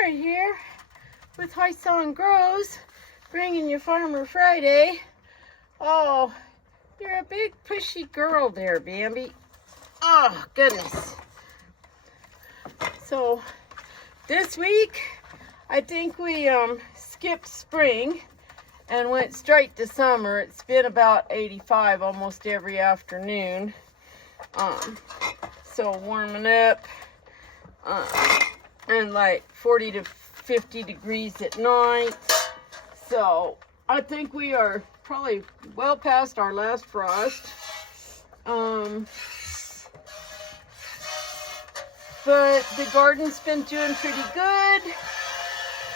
Mary here with High Song Grows, bringing you Farmer Friday. Oh, you're a big pushy girl there, Bambi. Oh, goodness. So, this week, I think we skipped spring and went straight to summer. It's been about 85 almost every afternoon. So warming up. And like 40 to 50 degrees at night. So I think we are probably well past our last frost. But the garden's been doing pretty good.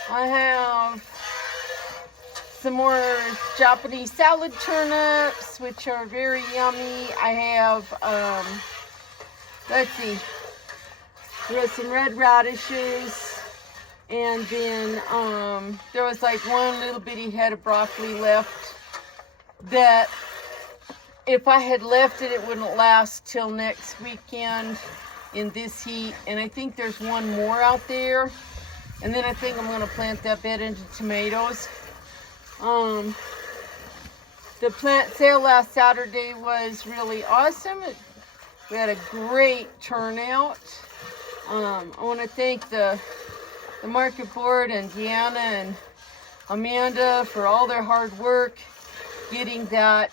I have some more Japanese salad turnips, which are very yummy. I have, let's see, there was some red radishes, and then there was like one little bitty head of broccoli left that if I had left it, it wouldn't last till next weekend in this heat. And I think there's one more out there, and then I think I'm going to plant that bed into tomatoes. The plant sale last Saturday was really awesome. We had a great turnout. I want to thank the market board and Deanna and Amanda for all their hard work getting that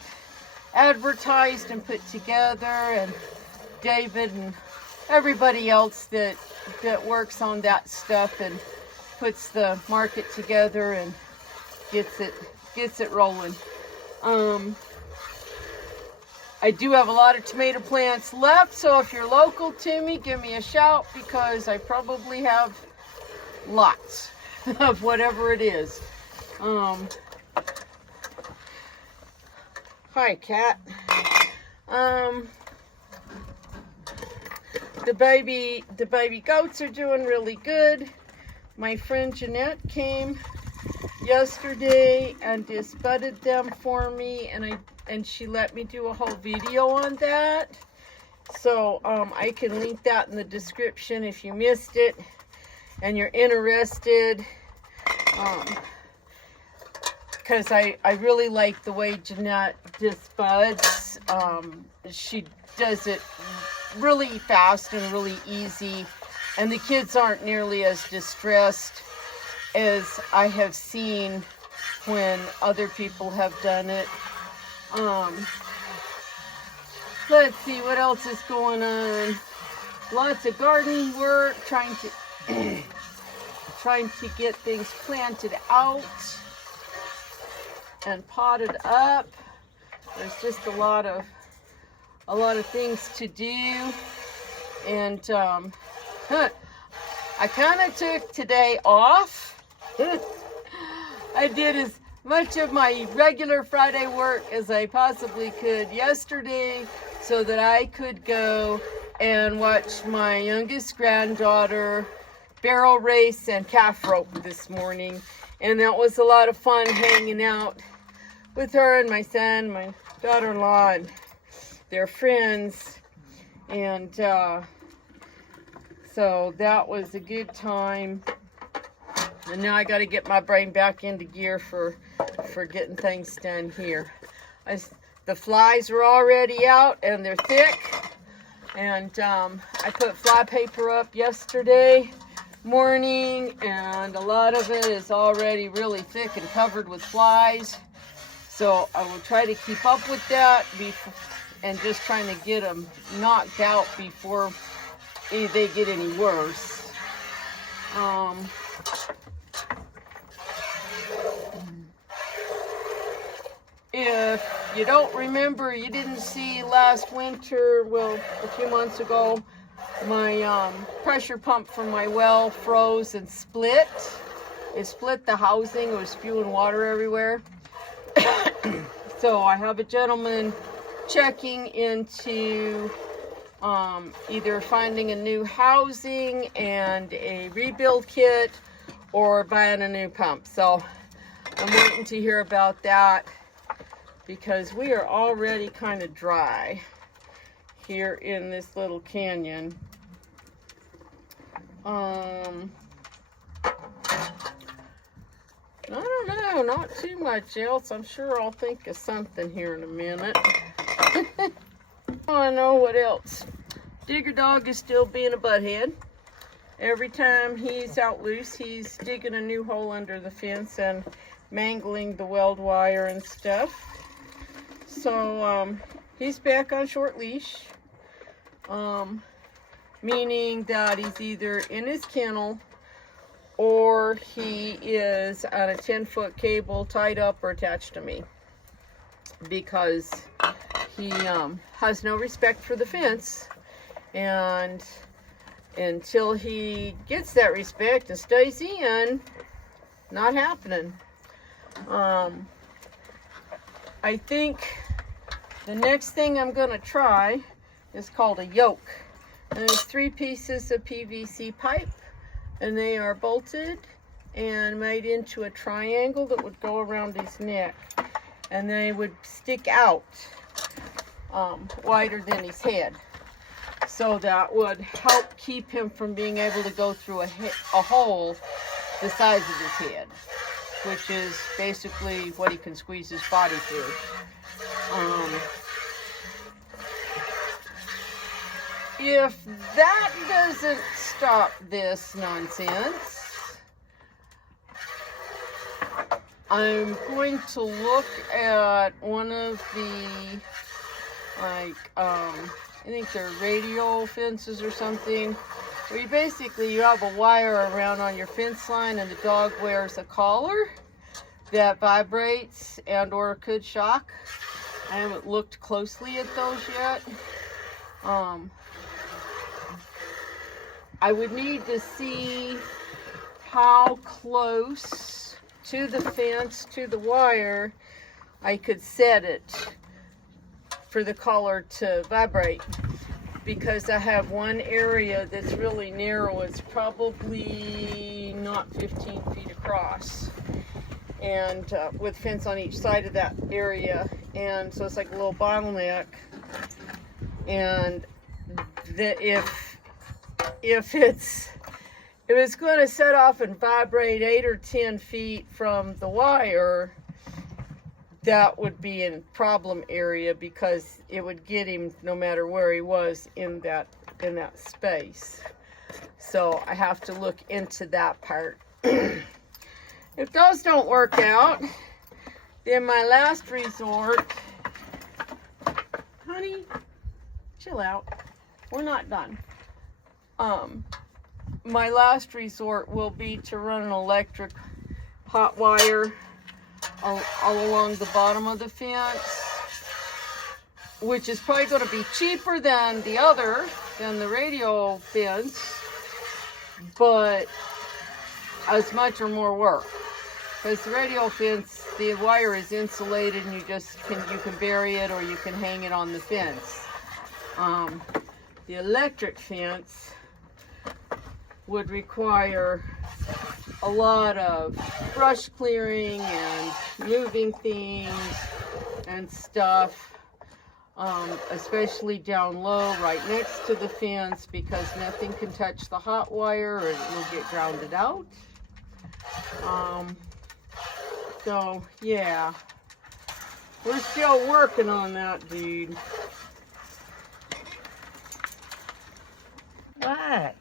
advertised and put together, and David and everybody else that works on that stuff and puts the market together and gets it rolling. I do have a lot of tomato plants left, so if you're local to me, give me a shout, because I probably have lots of whatever it is. Hi, cat. The baby goats are doing really good. My friend Jeanette came yesterday and just budded them for me, and she let me do a whole video on that. So I can link that in the description if you missed it and you're interested. Because I really like the way Jeanette just buds. She does it really fast and really easy, and the kids aren't nearly as distressed as I have seen when other people have done it. Let's see what else is going on. Lots of gardening work, trying to get things planted out and potted up. There's just a lot of things to do, and I kind of took today off. I did as much of my regular Friday work as I possibly could yesterday so that I could go and watch my youngest granddaughter barrel race and calf rope this morning. And that was a lot of fun, hanging out with her and my son, my daughter-in-law, and their friends. And so that was a good time. And now I got to get my brain back into gear for getting things done here. The flies are already out, and they're thick. And I put fly paper up yesterday morning, and a lot of it is already really thick and covered with flies. So I will try to keep up with that and just trying to get them knocked out before they get any worse. If you don't remember, you didn't see last winter, well, a few months ago, my pressure pump from my well froze and split. It split the housing. It was spewing water everywhere. So I have a gentleman checking into either finding a new housing and a rebuild kit, or buying a new pump. So I'm waiting to hear about that, because we are already kind of dry here in this little canyon. No, not too much else. I'm sure I'll think of something here in a minute. Oh, I know what else. Digger Dog is still being a butthead. Every time he's out loose, he's digging a new hole under the fence and mangling the weld wire and stuff. So he's back on short leash, meaning that he's either in his kennel or he is on a 10-foot cable tied up or attached to me, because he has no respect for the fence, and until he gets that respect and stays in, not happening. I think the next thing I'm gonna try is called a yoke. And there's 3 pieces of PVC pipe, and they are bolted and made into a triangle that would go around his neck, and they would stick out wider than his head. So that would help keep him from being able to go through a hole the size of his head, which is basically what he can squeeze his body through. If that doesn't stop this nonsense, I'm going to look at one of the, like, I think they're radial fences or something, where you have a wire around on your fence line, and the dog wears a collar that vibrates and or could shock. I haven't looked closely at those yet. I would need to see how close to the fence, to the wire, I could set it for the collar to vibrate, because I have one area that's really narrow. It's probably not 15 feet across, and with fence on each side of that area, and so it's like a little bottleneck. And if it's going to set off and vibrate 8 or 10 feet from the wire, that would be in problem area, because it would get him no matter where he was in that space. So I have to look into that part. If those don't work out, then my last resort, honey, chill out. We're not done. My last resort will be to run an electric hot wire all along the bottom of the fence, which is probably going to be cheaper than the radio fence, but as much or more work, because the radio fence, the wire is insulated, and you can bury it or you can hang it on the fence. The electric fence would require a lot of brush clearing and moving things and stuff, especially down low right next to the fence, because nothing can touch the hot wire or it will get grounded out. So yeah, we're still working on that, dude. What?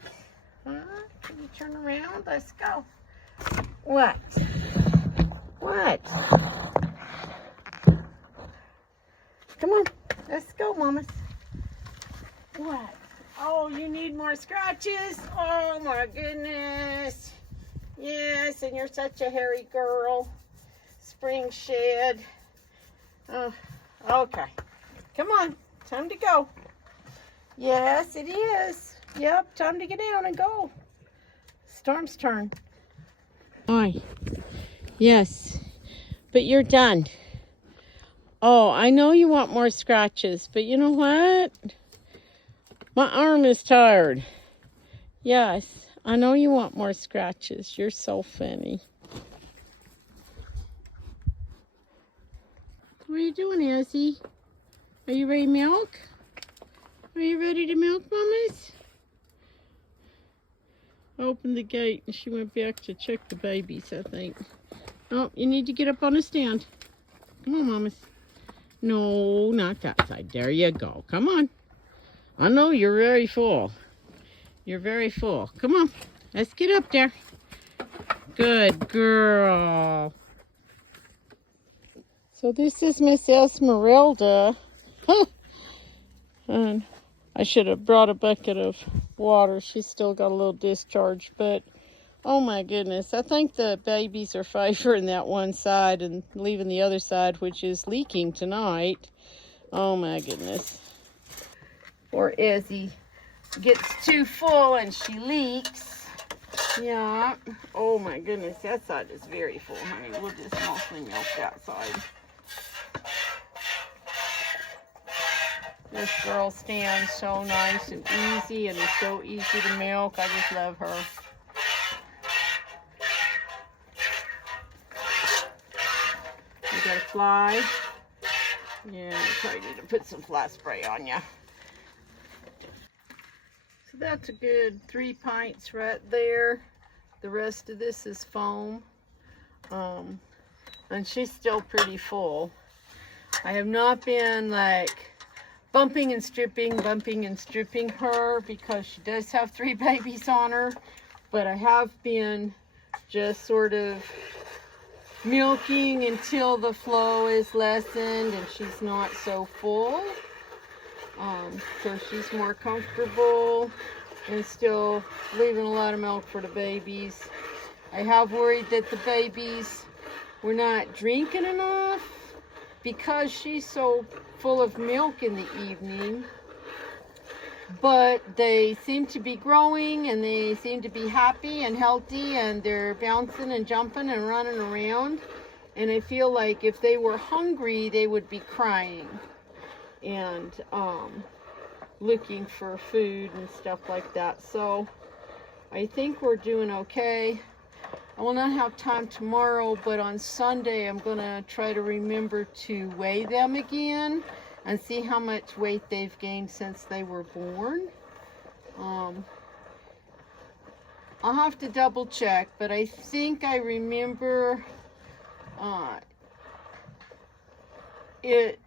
Huh? Can you turn around? Let's go. What? What? Come on. Let's go, mamas. What? Oh, you need more scratches? Oh, my goodness. Yes, and you're such a hairy girl. Spring shed. Oh, okay. Come on. Time to go. Yes, it is. Yep, time to get down and go. Storm's turn. Hi. Yes, but you're done. Oh, I know you want more scratches, but you know what? My arm is tired. Yes, I know you want more scratches. You're so funny. What are you doing, Azzy? Are you ready to milk? Are you ready to milk, mamas? I opened the gate and she went back to check the babies, I think. Oh, you need to get up on a stand. Come on, mamas. No, not that side. There you go. Come on. I know you're very full. You're very full. Come on. Let's get up there. Good girl. So this is Miss Esmerelda. And I should have brought a bucket of water. She's still got a little discharge, but oh my goodness. I think the babies are favoring that one side and leaving the other side, which is leaking tonight. Oh my goodness. Or Ezzy gets too full and she leaks. Yeah. Oh my goodness. That side is very full, honey. We'll just mostly milk that side. This girl stands so nice and easy and is so easy to milk. I just love her. You got a fly? Yeah, I probably need to put some fly spray on you. So that's a good 3 pints right there. The rest of this is foam. And she's still pretty full. I have not been like bumping and stripping her because she does have 3 babies on her. But I have been just sort of milking until the flow is lessened and she's not so full. So she's more comfortable and still leaving a lot of milk for the babies. I have worried that the babies were not drinking enough because she's so full of milk in the evening. But they seem to be growing and they seem to be happy and healthy and they're bouncing and jumping and running around. And I feel like if they were hungry, they would be crying and looking for food and stuff like that. So I think we're doing okay. I will not have time tomorrow, but on Sunday I'm going to try to remember to weigh them again and see how much weight they've gained since they were born. I'll have to double check, but I think I remember it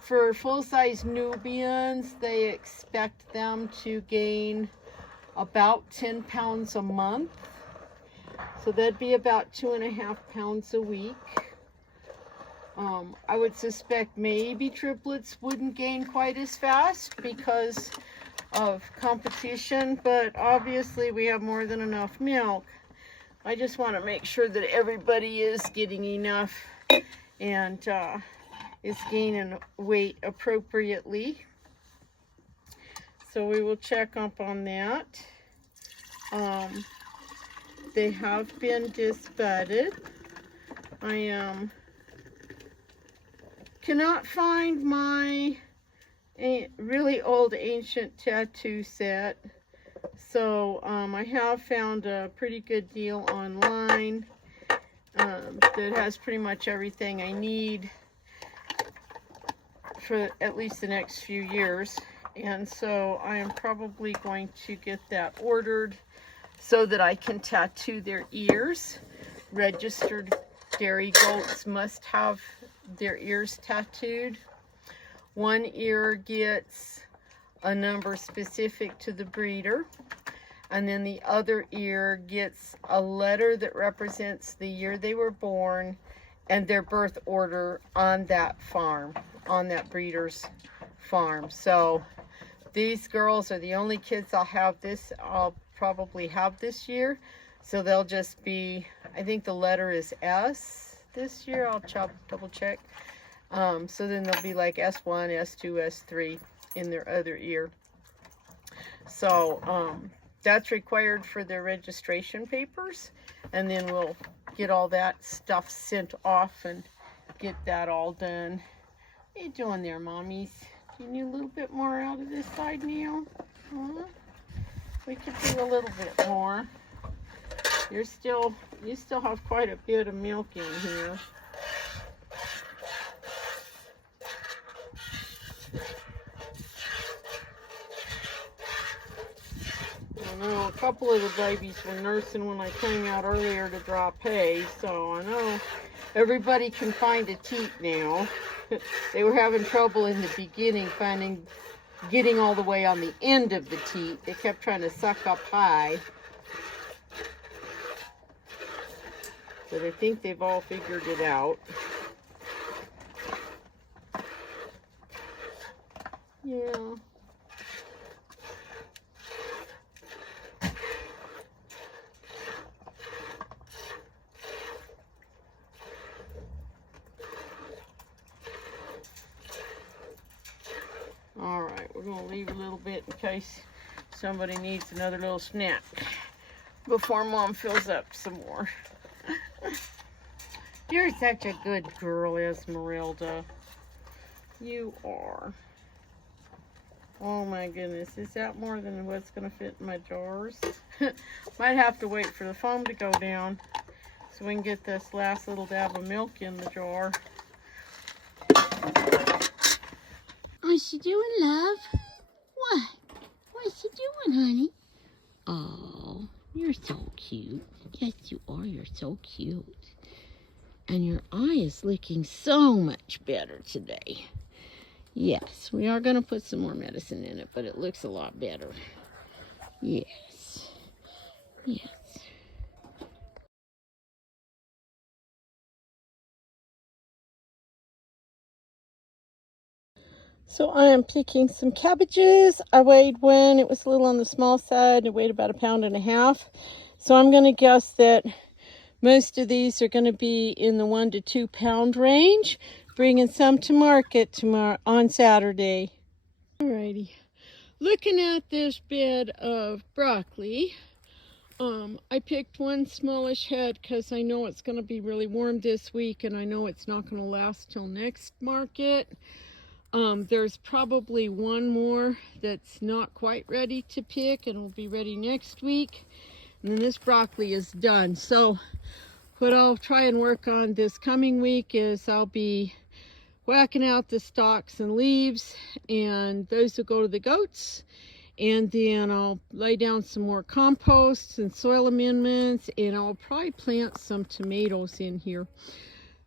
for full-size Nubians, they expect them to gain about 10 pounds a month. So that'd be about 2.5 pounds a week. I would suspect maybe triplets wouldn't gain quite as fast because of competition, but obviously we have more than enough milk. I just want to make sure that everybody is getting enough and is gaining weight appropriately. So we will check up on that. They have been disbudded. I cannot find my really old ancient tattoo set. So I have found a pretty good deal online that has pretty much everything I need for at least the next few years. And so I am probably going to get that ordered so that I can tattoo their ears. Registered dairy goats must have their ears tattooed. One ear gets a number specific to the breeder, and then the other ear gets a letter that represents the year they were born and their birth order on that farm, on that breeder's farm. So these girls are the only kids I'll probably have this year. So they'll just be, I think the letter is S this year. I'll double check. So then they'll be like S1, S2, S3 in their other ear. So that's required for their registration papers. And then we'll get all that stuff sent off and get that all done. What are you doing there, mommies? Do you need a little bit more out of this side now? Huh? We could do a little bit more. You still have quite a bit of milk in here. know a couple of the babies were nursing when I came out earlier to drop hay, so I know everybody can find a teat now. They were having trouble in the beginning getting all the way on the end of the teat. They kept trying to suck up high. But I think they've all figured it out. Yeah. All right, we're gonna leave a little bit in case somebody needs another little snack before Mom fills up some more. You're such a good girl, Esmerelda. You are. Oh my goodness, is that more than what's gonna fit in my jars? Might have to wait for the foam to go down so we can get this last little dab of milk in the jar. What's she doing, love? What? What's she doing, honey? Oh, you're so cute. Yes, you are. You're so cute. And your eye is looking so much better today. Yes, we are going to put some more medicine in it, but it looks a lot better. Yes. Yes. So I am picking some cabbages. I weighed when it was a little on the small side. It weighed about 1.5 pounds. So I'm going to guess that most of these are going to be in the 1 to 2 pound range. Bringing some to market tomorrow on Saturday. Alrighty. Looking at this bed of broccoli, I picked one smallish head because I know it's going to be really warm this week and I know it's not going to last till next market. There's probably one more that's not quite ready to pick and will be ready next week. And then this broccoli is done. So what I'll try and work on this coming week is I'll be whacking out the stalks and leaves, and those will go to the goats. And then I'll lay down some more compost and soil amendments, and I'll probably plant some tomatoes in here.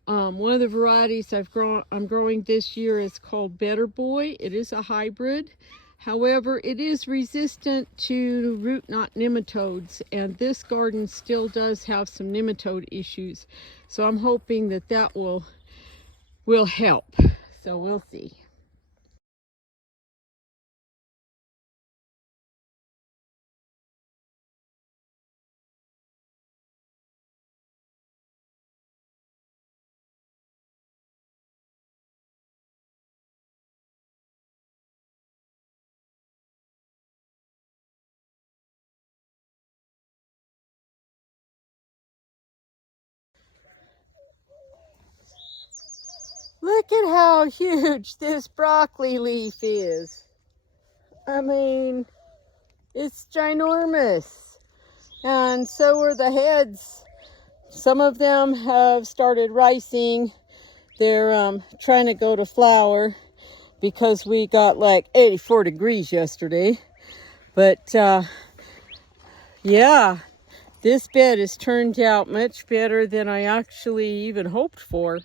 One of the varieties I'm growing this year is called Better Boy. It is a hybrid. However, it is resistant to root knot nematodes, and this garden still does have some nematode issues. So I'm hoping that that will help. So we'll see. Look at how huge this broccoli leaf is. I mean, it's ginormous. And so are the heads. Some of them have started rising. They're trying to go to flower because we got like 84 degrees yesterday. But yeah, this bed has turned out much better than I actually even hoped for.